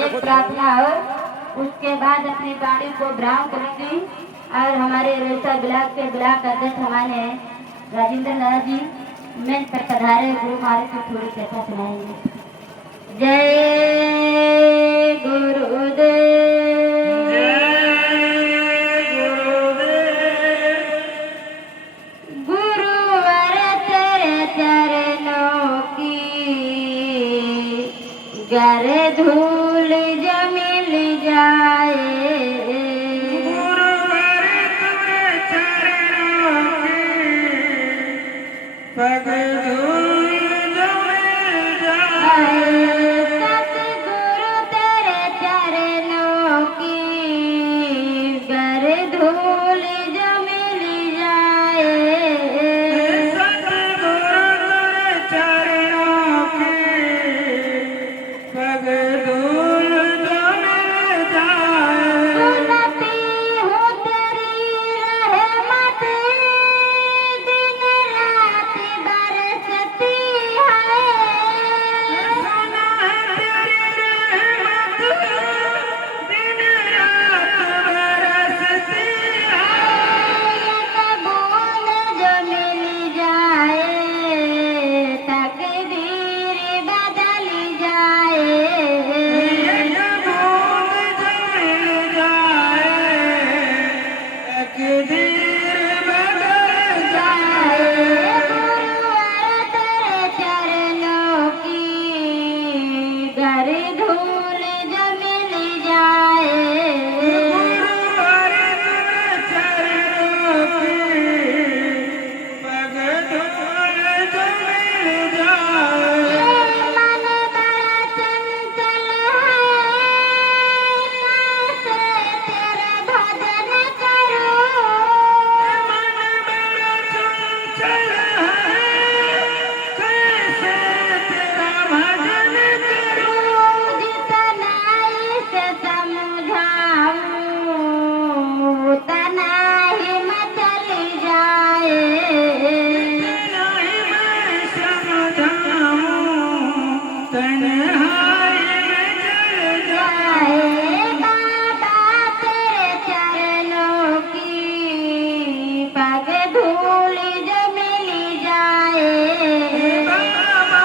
एक प्रार्थना और उसके बाद अपनी गाड़ी को ब्राउन करूंगी और हमारे रेसा ब्लॉक के ब्लॉक अध्यक्ष हमारे राजेंद्र नाथ जी मंच पर पधारे गुरु महाराज की थोड़ी कथा सुनाएंगे। जय गुरुदेव, गुरुवर तेरे चरणों की गर धूल जमिल जाए, गुरुवर तेरे चरणों की पग धूल जमिल जाए। सतगुरु तेरे चरणों की गर धूल जमिल जाए, सतगुरु तेरे चरणों की पग धूल जमिल जाए। सुनती हूँ तेरी रहमत दिन रात बरसती है, सुना है तेरी रहमत दिन रात बरसती है। एक बूंद जो मिल जाए तकदीर बदल जाए, एक बूंद जो मिल जाए तकदीर बदल जाए। गुरुवर तेरे चरणों की गर धूल जो मिल जाए, गुरुवर तेरे चरणों की पग धूल जमिल जाए। मन बड़ा चंचल है कैसे तेरा भजन करूं, मन बड़ा चंचल है कैसे तेरा भजन करूं। जितना इसे समझाऊं उतना ही मचल जाए, नहीं मैं समझाऊं तन्हाई में जल जाए। बाबा तेरे चरणों की पग धूल जो मिल जाए, बाबा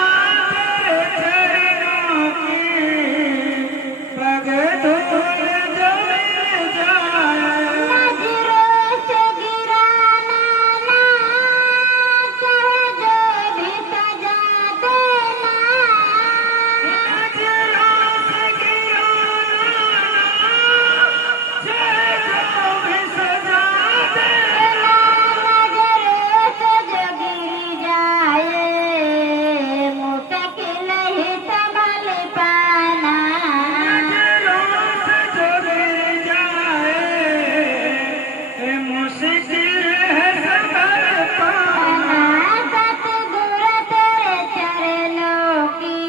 तेरे चरणों की पग धूल जमिल जाए। नजरों से गिराना ना चाहे जो भी सजा देना, नजरों से गिराना चाहे जो भी सजा देना। नजरों से जो गिर जाए मुश्किल ही संभल पाना, नजरों से जो गिर जाए मुश्किल है संभल पाना। सतगुरु तेरे चरणों की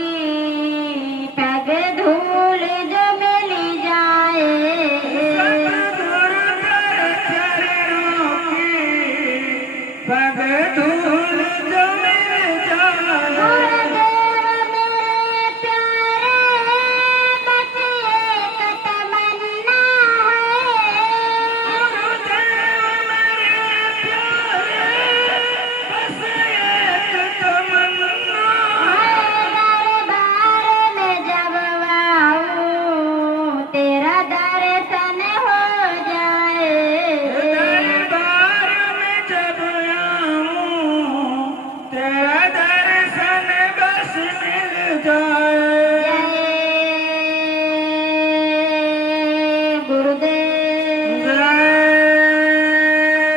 पग धूल जो मिल जाए, सतगुरु तेरे चरणों की पग धूल जमिल जाए। गुरुदेव मेरे प्यारे बस एक तमन्ना है, गुरुदेव मेरे प्यारे बस एक तमन्ना है। दरबार में जब आऊं तेरा दर्शन हो जाए, दरबार में जब आऊं तेरा दर्शन बस मिल जाए। जय गुरुदेव। जय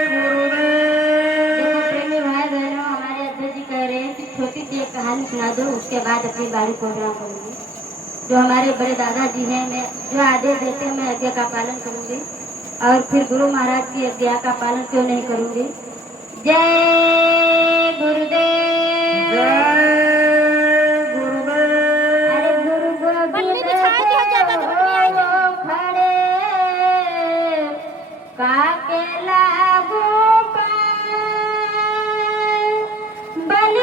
देखो गुरुदेव। प्रेमी भाई बहनों, हमारे अध्यक्ष जी कह रहे हैं कि छोटी सी एक कहानी सुना दो, उसके बाद अपनी गाड़ी प्रोग्राम करूंगी। जो हमारे बड़े दादाजी हैं, मैं जो आदेश देते हैं मैं आज्ञा का पालन करूंगी और फिर गुरु महाराज की आज्ञा का पालन क्यों नहीं करूंगी। जय गुरुदेव। जय गुरुदेव। अरे गुरु गोविंद देव खड़े काके लागू पाए, बन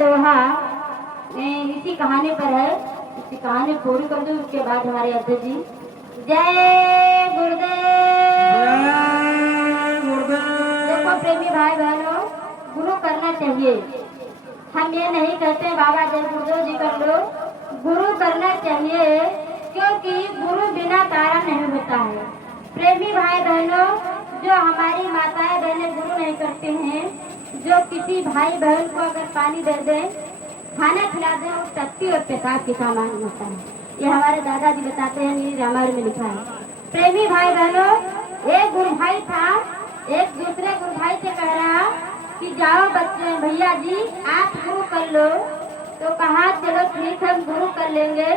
दोहा इसी कहानी पर है, इसी कहानी पूरी कर दूं, उसके बाद हमारे अध्यक्ष जी। जय गुरुदेव। देखो प्रेमी भाई बहनों, गुरु करना चाहिए। हम ये नहीं कहते बाबा जय गुरुदेव जी कर लो, गुरु करना चाहिए, क्योंकि गुरु बिना तारा नहीं होता है। प्रेमी भाई बहनों, जो हमारी माताएं बहनें गुरु नहीं करते हैं, जो किसी भाई बहन को अगर पानी दे दे, खाना खिला दे, वो शक्ति और पेशाब के सामान होता है। ये हमारे दादाजी बताते हैं, मेरी रामायण में लिखा है। प्रेमी भाई बहनों, एक गुरु भाई था, एक दूसरे गुरु भाई से कह रहा कि जाओ बच्चे भैया जी आप गुरु कर लो। तो कहा चलो ठीक है हम गुरु कर लेंगे,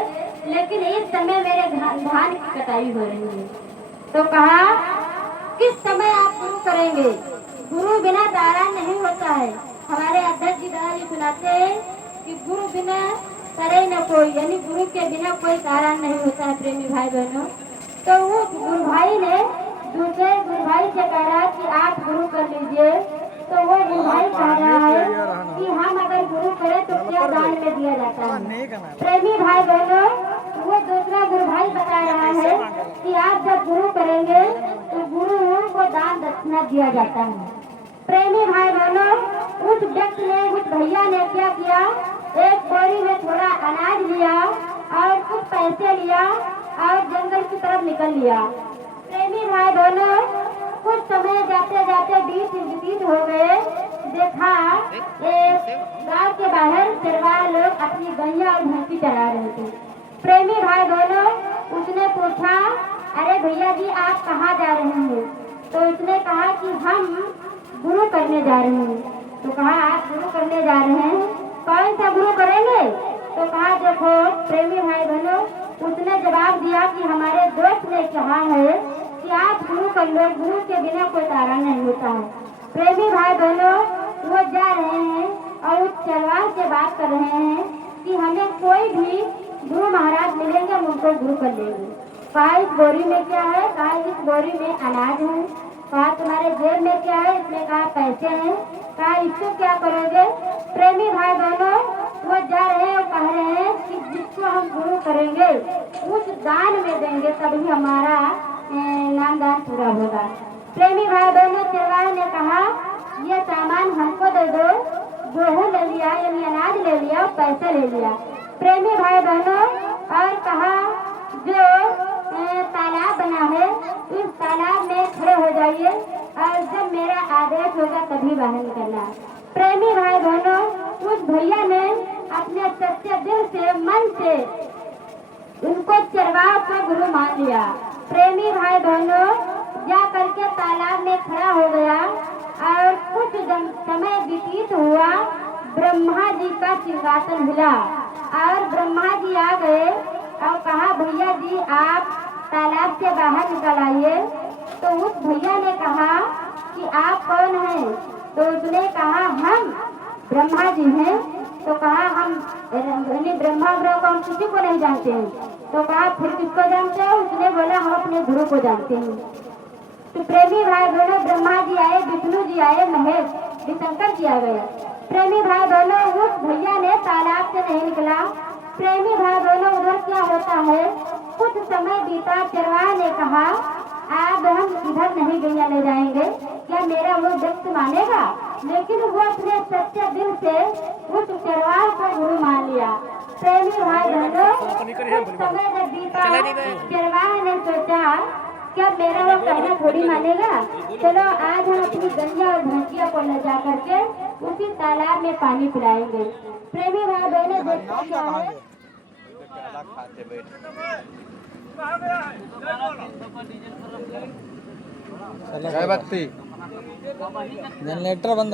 लेकिन इस समय मेरे धान की कटाई हो रही है। तो कहा किस समय आप गुरु करेंगे? गुरु बिना तारा नहीं होता है। हमारे अध्यक्ष जी दादाजी सुनाते हैं कि गुरु बिना करे न कोई, यानी गुरु के बिना कोई तारा नहीं होता है। प्रेमी भाई बहनों, तो उस गुरु भाई ने दूसरे गुरु भाई से कह रहा कि आप गुरु कर लीजिए। तो वो गुरु भाई कह रहा है कि हम अगर गुरु करें तो क्या दान में दिया जाता है? प्रेमी भाई बहनों, वो दूसरा गुरु भाई बता रहा है कि आप जब गुरु करेंगे तो गुरु को दान दक्षिणा दिया जाता है। प्रेमी भाई बहनों, उस व्यक्ति ने, उस भैया ने क्या किया, एक बोरी में थोड़ा अनाज लिया और कुछ पैसे लिया और जंगल की तरफ निकल लिया। प्रेमी भाई बहनों, कुछ समय जाते जाते 20 हो गए। देखा एक गांव के बाहर चरवाहा लोग अपनी गैया और भैंसी चरा रहे थे। प्रेमी भाई बहनों, उसने पूछा अरे भैया जी आप कहाँ जा रहे हैं? तो उसने कहा कि हम गुरु करने जा रहे हैं। तो कहा आप गुरु करने जा रहे हैं, कौन सा गुरु करेंगे? तो कहा देखो प्रेमी भाई बहनों, उसने जवाब दिया कि हमारे दोस्त ने कहा है कि आप गुरु कर लो, गुरु के बिना कोई तारा नहीं होता है। प्रेमी भाई बहनों, वो जा रहे हैं और उस चरवाहे से बात कर रहे हैं कि हमें कोई भी गुरु महाराज मिलेंगे, हम उनको गुरु कर लेंगे। कहा इस बोरी में क्या है? कहा इस बोरी में अनाज है। कहा तुम्हारे जेब में क्या है? इसमें कहा पैसे हैं। कहा इसको क्या करोगे? प्रेमी भाई बहनों, वो जा रहे हैं और कह रहे हैं कि जिसको हम गुरु करेंगे उस दान में देंगे, तभी हमारा नाम दान पूरा होगा। प्रेमी भाई बहनों, चरवाहे ने कहा ये सामान हमको दे दो। गेहूँ ले लिया, यानी अनाज ले लिया और पैसे ले लिया। प्रेमी भाई बहनों, और कहा जो तालाब बना है इस तालाब में खड़े हो जाइए और जब मेरा आदेश होगा तभी बाहर निकलना। प्रेमी भाई बहनों, उस भैया ने अपने सच्चे दिल से, मन से उनको चरवाहा को गुरु मान लिया। प्रेमी भाई बहनों, जा करके तालाब में खड़ा हो गया और कुछ समय व्यतीत हुआ। ब्रह्मा जी का सिंहासन हिला और ब्रह्मा जी आ गए और कहा भैया जी आप तालाब से बाहर निकल आइए। तो उस भैया ने कहा कि आप कौन हैं? तो उसने कहा हम ब्रह्मा जी हैं। तो कहा हम ब्रह्मा ग्रह को हम किसी को नहीं जानते हैं। तो कहा फिर किसको जानते हो? उसने बोला हम अपने गुरु को जानते हैं। तो प्रेमी भाई बहनों, ब्रह्मा जी आए, विष्णु जी आए, महेश शंकर जी आ गए। प्रेमी भाई बहनों, उस भैया ने तालाब से नहीं निकला। प्रेमी भाई बहनों, उधर क्या होता है, कुछ समय बीता। चरवाहा ने कहा अब हम इधर नहीं गैया ले जाएंगे, क्या मेरा वो व्यक्ति मानेगा? लेकिन वो अपने सच्चे दिल से उस चरवाहा को गुरु मान लिया। प्रेमी भाई बहनों, कुछ समय जब बीता, चरवाहा ने सोचा क्या मेरा वो कहना थोड़ी मानेगा, चलो आज हम अपनी गैया और भैंसिया को ले जा करके उसी तालाब में पानी पिलाएंगे। प्रेमी भाई बहनों, देखते क्या है जनरेटर बंद